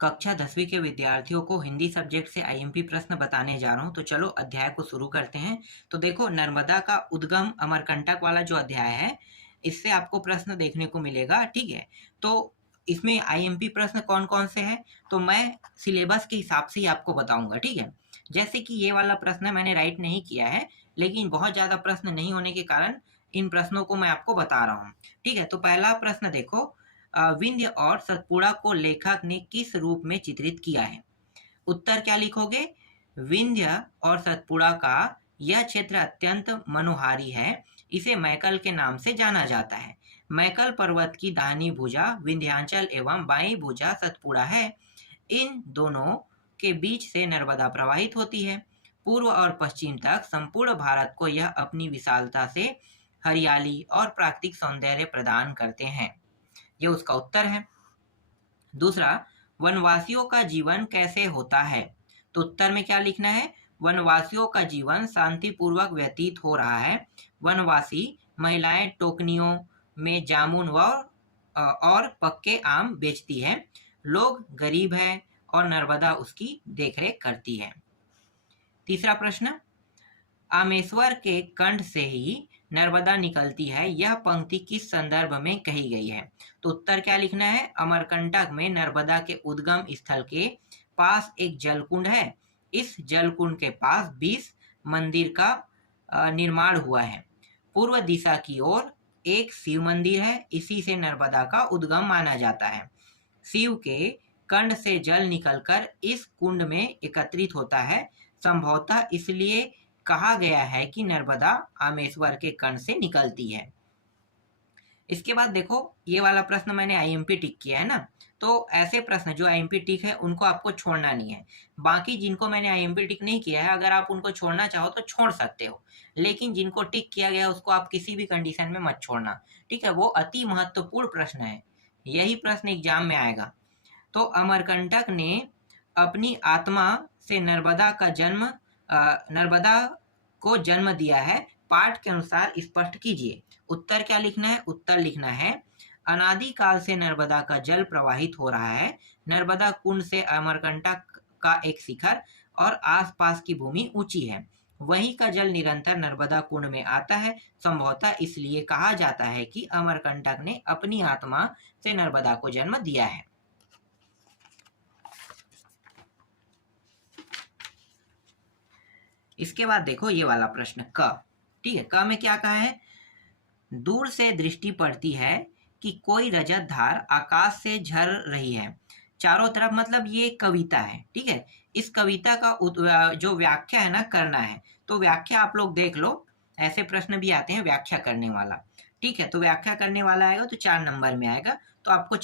कक्षा 10वीं के विद्यार्थियों को हिंदी सब्जेक्ट से आईएमपी प्रश्न बताने जा रहा हूँ। तो चलो अध्याय को शुरू करते हैं। तो देखो, नर्मदा का उद्गम अमरकंटक वाला जो अध्याय है, इससे आपको प्रश्न देखने को मिलेगा। ठीक है, तो इसमें आईएमपी प्रश्न कौन कौन से हैं तो मैं सिलेबस के हिसाब से ही आपको बताऊंगा। ठीक है, जैसे कि ये वाला प्रश्न मैंने राइट नहीं किया है, लेकिन बहुत ज़्यादा प्रश्न नहीं होने के कारण इन प्रश्नों को मैं आपको बता रहा हूँ। ठीक है, तो पहला प्रश्न देखो, विंध्य और सतपुड़ा को लेखक ने किस रूप में चित्रित किया है? उत्तर क्या लिखोगे? विंध्य और सतपुड़ा का यह क्षेत्र अत्यंत मनोहारी है, इसे मैकल के नाम से जाना जाता है। मैकल पर्वत की दाहिनी भुजा विंध्याचल एवं बाईं भुजा सतपुड़ा है। इन दोनों के बीच से नर्मदा प्रवाहित होती है। पूर्व और पश्चिम तक संपूर्ण भारत को यह अपनी विशालता से हरियाली और प्राकृतिक सौंदर्य प्रदान करते हैं। ये उसका उत्तर है। दूसरा, वनवासियों का जीवन कैसे होता है? तो उत्तर में क्या लिखना है? वनवासियों का जीवन शांतिपूर्वक व्यतीत हो रहा है। वनवासी महिलाएं टोकनियों में जामुन और पक्के आम बेचती है। लोग गरीब हैं और नर्मदा उसकी देखरेख करती है। तीसरा प्रश्न, आमेश्वर के कंठ से ही नर्मदा निकलती है, यह पंक्ति किस संदर्भ में कही गई है? तो उत्तर क्या लिखना है? अमरकंटक में नर्मदा के उद्गम स्थल के पास एक जलकुंड है। इस जलकुंड के पास 20 मंदिर का निर्माण हुआ है। पूर्व दिशा की ओर एक शिव मंदिर है, इसी से नर्मदा का उद्गम माना जाता है। शिव के कंठ से जल निकलकर इस कुंड में एकत्रित होता है। संभवतः इसलिए कहा गया है कि नर्मदा आमेश्वर के कंठ से निकलती है। इसके बाद देखो, ये वाला प्रश्न मैंने आईएमपी टिक किया है ना, तो ऐसे प्रश्न जो आईएमपी टिक है उनको आपको छोड़ना नहीं है। बाकी जिनको मैंने आईएमपी टिक नहीं किया है, अगर आप उनको छोड़ना चाहो तो छोड़ सकते हो, लेकिन जिनको टिक किया गया उसको आप किसी भी कंडीशन में मत छोड़ना। ठीक है, वो अति महत्वपूर्ण प्रश्न है, यही प्रश्न एग्जाम में आएगा। तो अमरकंटक ने अपनी आत्मा से नर्मदा को जन्म दिया है, पाठ के अनुसार स्पष्ट कीजिए। उत्तर क्या लिखना है? उत्तर लिखना है, अनादिकाल से नर्मदा का जल प्रवाहित हो रहा है। नर्मदा कुंड से अमरकंटक का एक शिखर और आसपास की भूमि ऊंची है। वहीं का जल निरंतर नर्मदा कुंड में आता है। संभवतः इसलिए कहा जाता है कि अमरकंटक ने अपनी आत्मा से नर्मदा को जन्म दिया है। इसके बाद देखो ये वाला प्रश्न क। ठीक है, क में क्या कहा है? दूर से दृष्टि पड़ती है कि कोई रजत धार आकाश से झर रही है चारों तरफ। मतलब ये कविता है। ठीक है, इस कविता का जो व्याख्या है ना करना है, तो व्याख्या आप लोग देख लो, ऐसे प्रश्न भी आते हैं व्याख्या करने वाला। ठीक है, तो व्याख्या करने वाला आएगा तो 4 नंबर में आएगा। तो आपको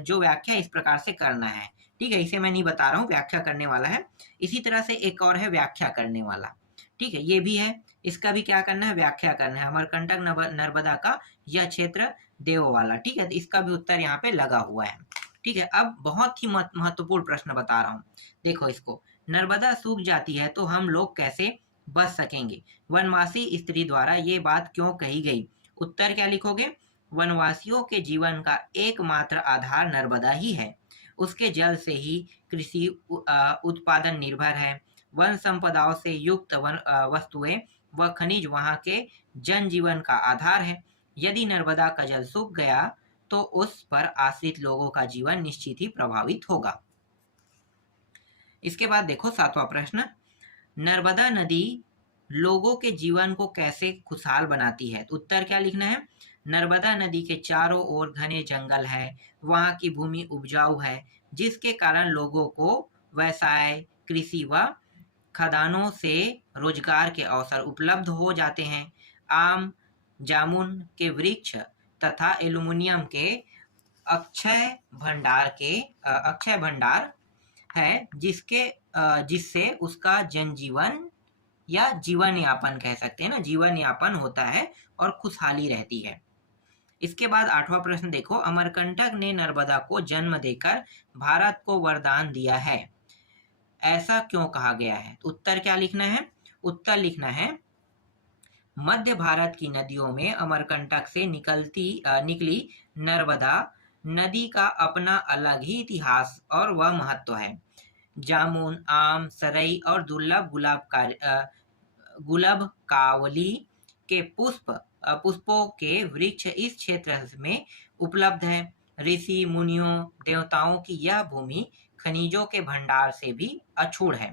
जो व्याख्या इस प्रकार से करना है। ठीक है, इसे मैं नहीं बता रहा हूँ, व्याख्या करने वाला है। इसी तरह से एक और है व्याख्या करने वाला। ठीक है, ये भी है, इसका भी क्या करना है? व्याख्या करना है। अमरकंटक नर्मदा का यह क्षेत्र देव वाला। ठीक है, इसका भी उत्तर यहाँ पे लगा हुआ है। ठीक है, अब बहुत ही महत्वपूर्ण प्रश्न बता रहा हूँ, देखो इसको। नर्मदा सूख जाती है तो हम लोग कैसे बच सकेंगे? वनवासी स्त्री द्वारा ये बात क्यों कही गई? उत्तर क्या लिखोगे? वनवासियों के जीवन का एकमात्र आधार नर्मदा ही है। उसके जल से ही कृषि उत्पादन निर्भर है। वन संपदाओं से युक्त वस्तुएं व खनिज वहां के जनजीवन का आधार है। यदि नर्मदा का जल सूख गया तो उस पर आश्रित लोगों का जीवन निश्चित ही प्रभावित होगा। इसके बाद देखो 7वां प्रश्न, नर्मदा नदी लोगों के जीवन को कैसे खुशहाल बनाती है? तो उत्तर क्या लिखना है? नर्मदा नदी के चारों ओर घने जंगल है, वहां की भूमि उपजाऊ है, जिसके कारण लोगों को व्यवसाय, कृषि व खदानों से रोजगार के अवसर उपलब्ध हो जाते हैं। आम, जामुन के वृक्ष तथा एल्युमिनियम के अक्षय भंडार है, जिससे उसका जनजीवन या जीवन यापन कह सकते हैं ना, जीवन यापन होता है और खुशहाली रहती है। इसके बाद 8वां प्रश्न देखो, अमरकंटक ने नर्मदा को जन्म देकर भारत को वरदान दिया है, ऐसा क्यों कहा गया है? उत्तर क्या लिखना है? उत्तर लिखना है, मध्य भारत की नदियों में अमरकंटक से निकली नर्मदा नदी का अपना अलग ही इतिहास और वह महत्व है। जामुन, आम, सरई और दुर्लभ गुलाब कावली के पुष्पों के वृक्ष इस क्षेत्र में उपलब्ध है। ऋषि मुनियों देवताओं की यह भूमि खनिजों के भंडार से भी अछूत है।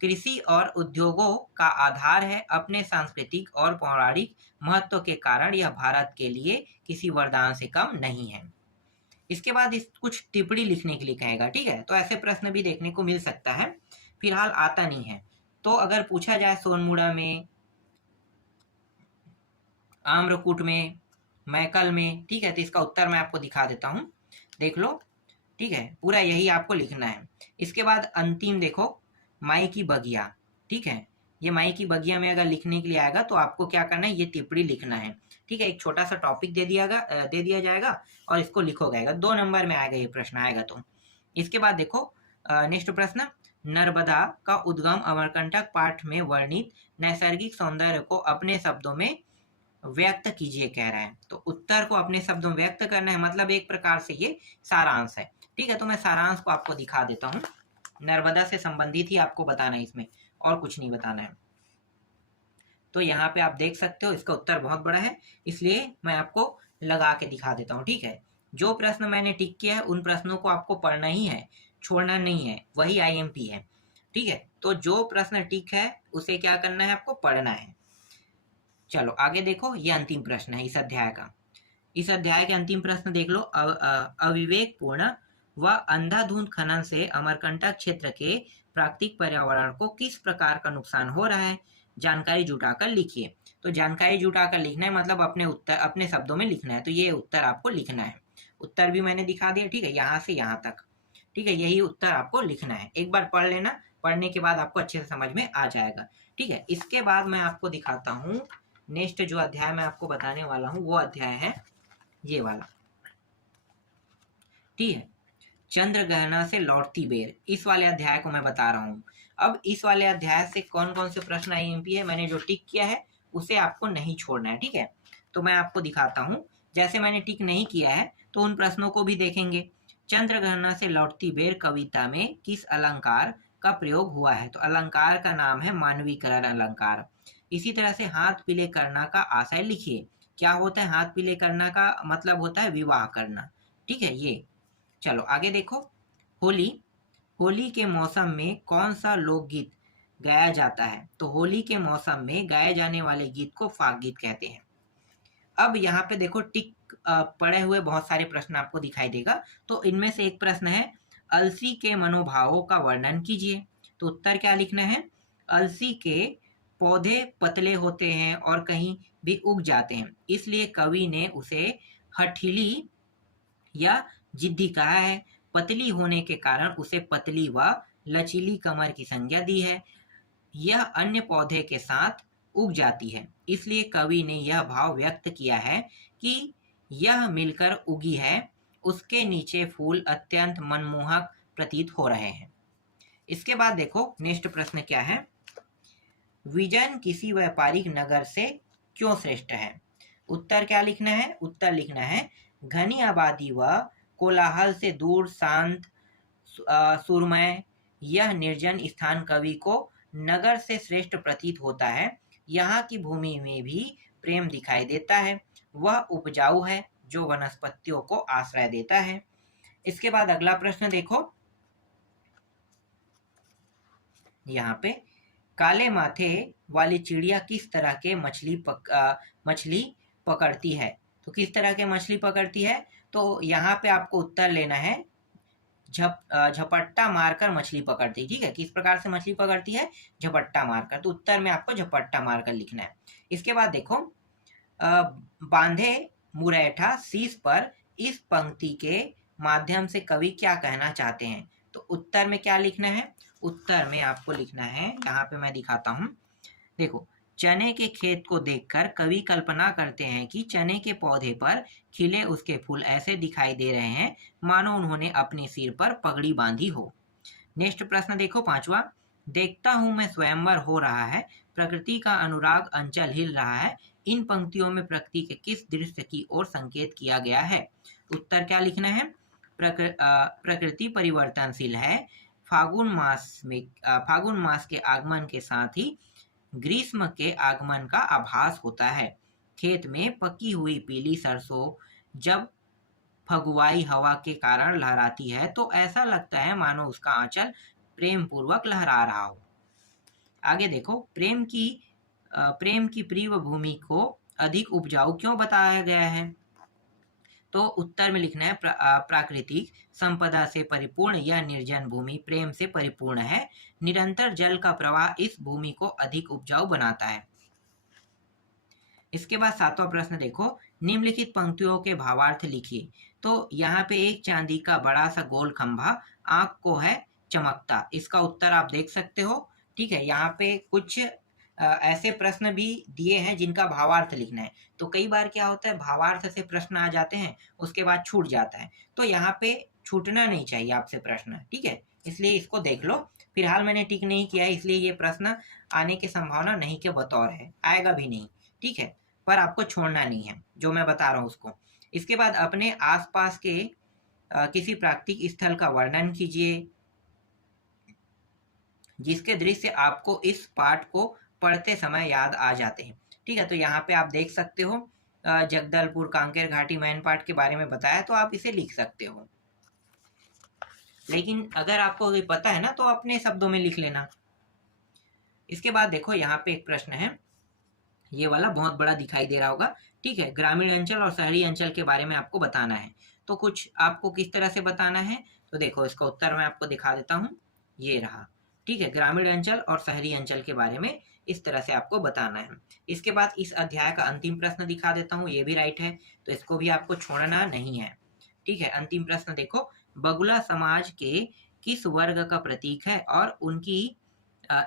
कृषि और उद्योगों का आधार है। अपने सांस्कृतिक और पौराणिक महत्व के कारण यह भारत के लिए किसी वरदान से कम नहीं है। इसके बाद इस कुछ टिप्पणी लिखने के लिए कहेगा, ठीक है। तो ऐसे प्रश्न भी देखने को मिल सकता है, फिलहाल आता नहीं है। तो अगर पूछा जाए सोनमुड़ा में, आम्रकूट में, मैकल में, ठीक है, तो इसका उत्तर मैं आपको दिखा देता हूँ, देख लो, ठीक है। पूरा यही आपको लिखना है। इसके बाद अंतिम देखो, माई की बगिया, ठीक है। ये माई की बगिया में अगर लिखने के लिए आएगा तो आपको क्या करना है, ये टिप्पणी लिखना है, ठीक है। एक छोटा सा टॉपिक दे दिया जाएगा और इसको लिखोगे, 2 नंबर में आएगा ये प्रश्न आएगा। तो इसके बाद देखो नेक्स्ट प्रश्न, नर्मदा का उद्गम अमरकंटक पाठ में वर्णित नैसर्गिक सौंदर्य को अपने शब्दों में व्यक्त कीजिए कह रहा है। तो उत्तर को अपने शब्दों में व्यक्त करना है, मतलब एक प्रकार से ये सारांश है, ठीक है। तो मैं सारांश को आपको दिखा देता हूँ। नर्मदा से संबंधित ही आपको बताना है, इसमें और कुछ नहीं बताना है। तो यहाँ पे आप देख सकते हो इसका उत्तर बहुत बड़ा है, इसलिए मैं आपको लगा के दिखा देता हूँ, ठीक है। जो प्रश्न मैंने टिक किया है उन प्रश्नों को आपको पढ़ना ही है, छोड़ना नहीं है, वही आईएमपी है, ठीक है। तो जो प्रश्न टिक है उसे क्या करना है, आपको पढ़ना है। चलो आगे देखो, ये अंतिम प्रश्न है इस अध्याय का। इस अध्याय के अंतिम प्रश्न देख लो। अविवेकपूर्ण व अंधाधुंध खनन से अमरकंटक क्षेत्र के प्राकृतिक पर्यावरण को किस प्रकार का नुकसान हो रहा है, जानकारी जुटाकर लिखिए। तो जानकारी जुटाकर लिखना है, मतलब अपने उत्तर अपने शब्दों में लिखना है। तो ये उत्तर आपको लिखना है। उत्तर भी मैंने दिखा दिया, ठीक है, यहाँ से यहाँ तक, ठीक है। यही उत्तर आपको लिखना है। एक बार पढ़ लेना, पढ़ने के बाद आपको अच्छे से समझ में आ जाएगा, ठीक है। इसके बाद मैं आपको दिखाता हूँ नेक्स्ट जो अध्याय मैं आपको बताने वाला हूँ, वो अध्याय है ये वाला, ठीक है। चंद्र ग्रहण से लौटती बेर, इस वाले अध्याय को मैं बता रहा हूँ। अब इस वाले अध्याय से कौन कौन से प्रश्न आईएमपी है, मैंने जो टिक किया है उसे आपको नहीं छोड़ना है, ठीक है। तो मैं आपको दिखाता हूँ, जैसे मैंने टिक नहीं किया है तो उन प्रश्नों को भी देखेंगे। चंद्र ग्रहण से लौटती बेर कविता में किस अलंकार का प्रयोग हुआ है? तो अलंकार का नाम है मानवीकरण अलंकार। इसी तरह से हाथ पीले करना का आशय लिखिए। क्या होता है हाथ पीले करना का मतलब होता है विवाह करना, ठीक है। ये चलो आगे देखो, होली, होली के मौसम में कौन सा लोकगीत गाया जाता है? तो होली के मौसम में गाए जाने वाले गीत को फाग गीत कहते हैं। अब यहाँ पे देखो टिक पड़े हुए बहुत सारे प्रश्न आपको दिखाई देगा। तो इनमें से एक प्रश्न है, अलसी के मनोभावों का वर्णन कीजिए। तो उत्तर क्या लिखना है, अलसी के पौधे पतले होते हैं और कहीं भी उग जाते हैं, इसलिए कवि ने उसे हठीली या जिद्दी कहा है। पतली होने के कारण उसे पतली व लचीली कमर की संज्ञा दी है। यह अन्य पौधे के साथ उग जाती है, इसलिए कवि ने यह भाव व्यक्त किया है कि यह मिलकर उगी है। उसके नीचे फूल अत्यंत मनमोहक प्रतीत हो रहे हैं। इसके बाद देखो नेक्स्ट प्रश्न क्या है, विजन किसी व्यापारिक नगर से क्यों श्रेष्ठ है? उत्तर क्या लिखना है, उत्तर लिखना है, घनी आबादी व कोलाहल से दूर शांत सुरमय यह निर्जन स्थान कवि को नगर से श्रेष्ठ प्रतीत होता है। यहाँ की भूमि में भी प्रेम दिखाई देता है, वह उपजाऊ है जो वनस्पतियों को आश्रय देता है। इसके बाद अगला प्रश्न देखो, यहाँ पे काले माथे वाली चिड़िया किस तरह के मछली पकड़ती है? तो किस तरह के मछली पकड़ती है? तो यहाँ पे आपको उत्तर लेना है, झपट्टा मारकर मछली पकड़ती, ठीक है। किस प्रकार से मछली पकड़ती है? झपट्टा मारकर। तो उत्तर में आपको झपट्टा मारकर लिखना है। इसके बाद देखो, बांधे मुरैठा शीश पर इस पंक्ति के माध्यम से कवि क्या कहना चाहते हैं? तो उत्तर में क्या लिखना है, उत्तर में आपको लिखना है, यहाँ पे मैं दिखाता हूँ, देखो, चने के खेत को देखकर कवि कल्पना करते हैं कि चने के पौधे पर खिले उसके फूल ऐसे दिखाई दे रहे हैं मानो उन्होंने अपने सिर पर पगड़ी बांधी हो। नेक्स्ट प्रश्न देखो, 5वां, देखता हूं मैं स्वयंवर हो रहा है, प्रकृति का अनुराग अंचल हिल रहा है। इन पंक्तियों में प्रकृति के किस दृश्य की ओर संकेत किया गया है? उत्तर क्या लिखना है? प्रकृति परिवर्तनशील है। फागुन मास के आगमन के साथ ही ग्रीष्म के आगमन का आभास होता है। खेत में पकी हुई पीली सरसों जब फगुआई हवा के कारण लहराती है तो ऐसा लगता है मानो उसका आंचल प्रेम पूर्वक लहरा रहा हो। आगे देखो, प्रेम की प्रिय भूमि को अधिक उपजाऊ क्यों बताया गया है? तो उत्तर में लिखना है प्राकृतिक संपदा से परिपूर्ण यह निर्जन भूमि प्रेम से परिपूर्ण है। निरंतर जल का प्रवाह इस भूमि को अधिक उपजाऊ बनाता है। इसके बाद 7वां प्रश्न देखो, निम्नलिखित पंक्तियों के भावार्थ लिखिए। तो यहाँ पे एक चांदी का बड़ा सा गोल खंभा आंख को है चमकता, इसका उत्तर आप देख सकते हो। ठीक है, यहाँ पे कुछ ऐसे प्रश्न भी दिए हैं जिनका भावार्थ लिखना है। तो कई बार क्या होता है, भावार्थ से प्रश्न आ जाते हैं, उसके बाद छूट जाता है। तो यहाँ पे छूटना नहीं चाहिए आपसे प्रश्न, ठीक है, इसलिए इसको देख लो। फिलहाल मैंने टिक नहीं किया है, इसलिए ये प्रश्न आने की संभावना नहीं के बतौर है, आएगा भी नहीं, ठीक है, पर आपको छोड़ना नहीं है जो मैं बता रहा हूँ उसको। इसके बाद अपने आसपास के किसी प्राकृतिक स्थल का वर्णन कीजिए जिसके दृश्य आपको इस पाठ को पढ़ते समय याद आ जाते हैं। ठीक है, तो यहाँ पे आप देख सकते हो जगदलपुर, कांकेर घाटी, मैनपाट के बारे में बताया, तो आप इसे लिख सकते हो। लेकिन अगर आपको ये पता है ना तो अपने शब्दों में लिख लेना। इसके बाद देखो, यहाँ पे एक प्रश्न है, ये वाला बहुत बड़ा दिखाई दे रहा होगा। ठीक है, ग्रामीण अंचल और शहरी अंचल के बारे में आपको बताना है। तो कुछ आपको किस तरह से बताना है, तो देखो इसका उत्तर मैं आपको दिखा देता हूँ, ये रहा। ठीक है, ग्रामीण अंचल और शहरी अंचल के बारे में इस तरह से आपको बताना है। इसके बाद इस अध्याय का अंतिम प्रश्न दिखा देता हूँ, ये भी राइट है, तो इसको भी आपको छोड़ना नहीं है। ठीक है, अंतिम प्रश्न देखो, बगुला समाज के किस वर्ग का प्रतीक है और उनकी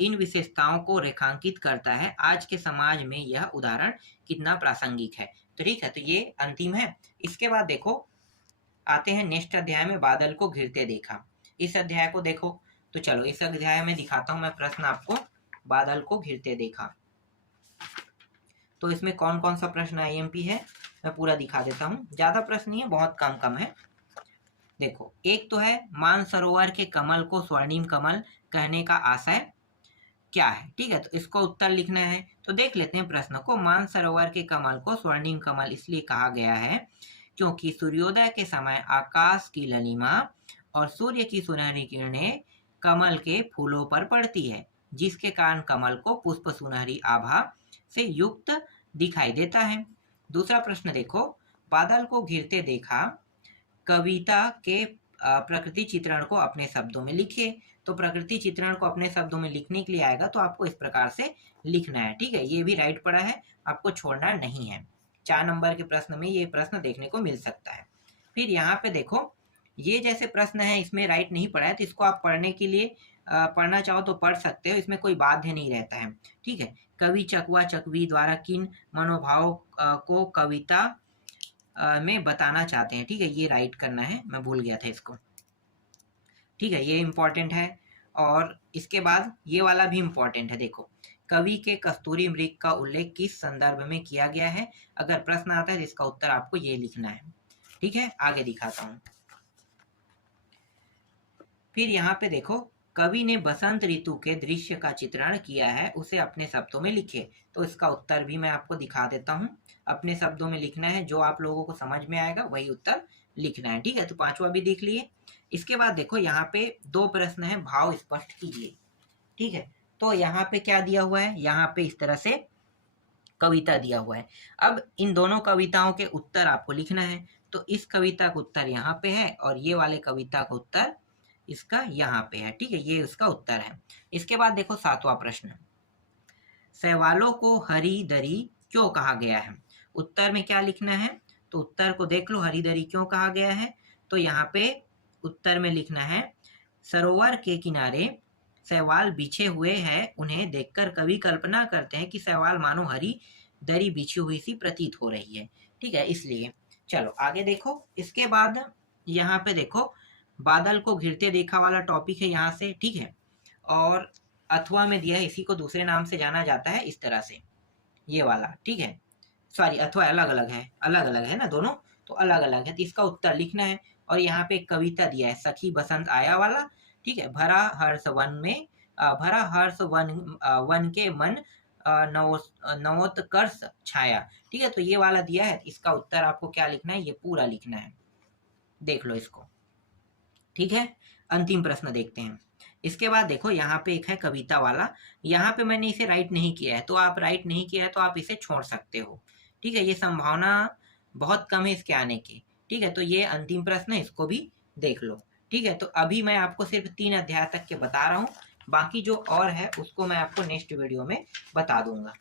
इन विशेषताओं को रेखांकित करता है? आज के समाज में यह उदाहरण कितना प्रासंगिक है? तो ठीक है, तो ये अंतिम है। इसके बाद देखो, आते हैं नेक्स्ट अध्याय में, बादल को घिरते देखा। इस अध्याय को देखो, तो चलो इस अध्याय में दिखाता हूं मैं प्रश्न आपको, बादल को घिरते देखा। तो इसमें कौन कौन सा प्रश्न आईएमपी है मैं पूरा दिखा देता हूँ, ज्यादा प्रश्न नहीं है, बहुत कम कम है। देखो, एक तो है मानसरोवर के कमल को स्वर्णिम कमल कहने का आशय क्या है? ठीक है, तो इसको उत्तर लिखना है। तो देख लेते हैं प्रश्न को। मानसरोवर के कमल को स्वर्णिम कमल इसलिए कहा गया है क्योंकि सूर्योदय के समय आकाश की ललिमा और सूर्य की सुनहरी किरणें कमल के फूलों पर पड़ती है, जिसके कारण कमल को पुष्प सुनहरी आभा से युक्त दिखाई देता है। दूसरा प्रश्न देखो, बादल को घिरते देखा कविता के प्रकृति चित्रण को अपने शब्दों में लिखिए। तो प्रकृति चित्रण को अपने शब्दों में लिखने के लिए आएगा तो आपको इस प्रकार से लिखना है। ठीक है, ये भी राइट पड़ा है, आपको छोड़ना नहीं है। 4 नंबर के प्रश्न में ये प्रश्न देखने को मिल सकता है। फिर यहाँ पे देखो, ये जैसे प्रश्न है इसमें राइट नहीं पड़ा है, तो इसको आप पढ़ने के लिए पढ़ना चाहो तो पढ़ सकते हो, इसमें कोई बाध्य नहीं रहता है। ठीक है, कवि चकवा चकवी द्वारा किन मनोभाव को कविता में बताना चाहते हैं? ठीक है, ये राइट करना है, मैं भूल गया था इसको। ठीक है, ये इंपॉर्टेंट है। और इसके बाद ये वाला भी इंपॉर्टेंट है। देखो, कवि के कस्तूरी मृग का उल्लेख किस संदर्भ में किया गया है? अगर प्रश्न आता है तो इसका उत्तर आपको ये लिखना है। ठीक है, आगे दिखाता हूं। फिर यहाँ पे देखो, कवि ने बसंत ऋतु के दृश्य का चित्रण किया है, उसे अपने शब्दों में लिखे। तो इसका उत्तर भी मैं आपको दिखा देता हूँ, अपने शब्दों में लिखना है, जो आप लोगों को समझ में आएगा वही उत्तर लिखना है। ठीक है, तो 5वां भी देख लिए। इसके बाद देखो, यहाँ पे 2 प्रश्न है, भाव स्पष्ट कीजिए। ठीक है, तो यहाँ पे क्या दिया हुआ है, यहाँ पे इस तरह से कविता दिया हुआ है। अब इन दोनों कविताओं के उत्तर आपको लिखना है। तो इस कविता का उत्तर यहाँ पे है और ये वाले कविता का उत्तर इसका यहाँ पे है। ठीक है, ये उसका उत्तर है। इसके बाद देखो 7वां प्रश्न, शैवालों को हरी दरी क्यों कहा गया है? उत्तर में क्या लिखना है? तो उत्तर को देख लो, हरी दरी क्यों कहा गया है? तो यहाँ पे उत्तर में लिखना है, सरोवर के किनारे शैवाल बिछे हुए हैं, उन्हें देखकर कवि कल्पना करते हैं कि शैवाल मानो हरी दरी बिछी हुई सी प्रतीत हो रही है। ठीक है, इसलिए चलो आगे देखो। इसके बाद यहाँ पे देखो, बादल को घिरते देखा वाला टॉपिक है यहाँ से। ठीक है, और अथवा में दिया है, इसी को दूसरे नाम से जाना जाता है, इस तरह से ये वाला। ठीक है, सॉरी, अथवा अलग अलग है, अलग अलग है ना दोनों, तो अलग अलग है, तो इसका उत्तर लिखना है। और यहाँ पे एक कविता दिया है, सखी बसंत आया वाला, ठीक है। भरा हर्ष वन में, भरा हर्ष वन के मन, नवोत्कर्ष छाया, ठीक है। तो ये वाला दिया है, इसका उत्तर आपको क्या लिखना है, ये पूरा लिखना है। देख लो इसको, ठीक है। अंतिम प्रश्न देखते हैं। इसके बाद देखो यहाँ पे एक है कविता वाला, यहाँ पे मैंने इसे राइट नहीं किया है, तो आप राइट नहीं किया है तो आप इसे छोड़ सकते हो, ठीक है। ये संभावना बहुत कम है इसके आने की, ठीक है। तो ये अंतिम प्रश्न है, इसको भी देख लो, ठीक है। तो अभी मैं आपको सिर्फ 3 अध्याय तक के बता रहा हूँ, बाकी जो और है उसको मैं आपको नेक्स्ट वीडियो में बता दूंगा।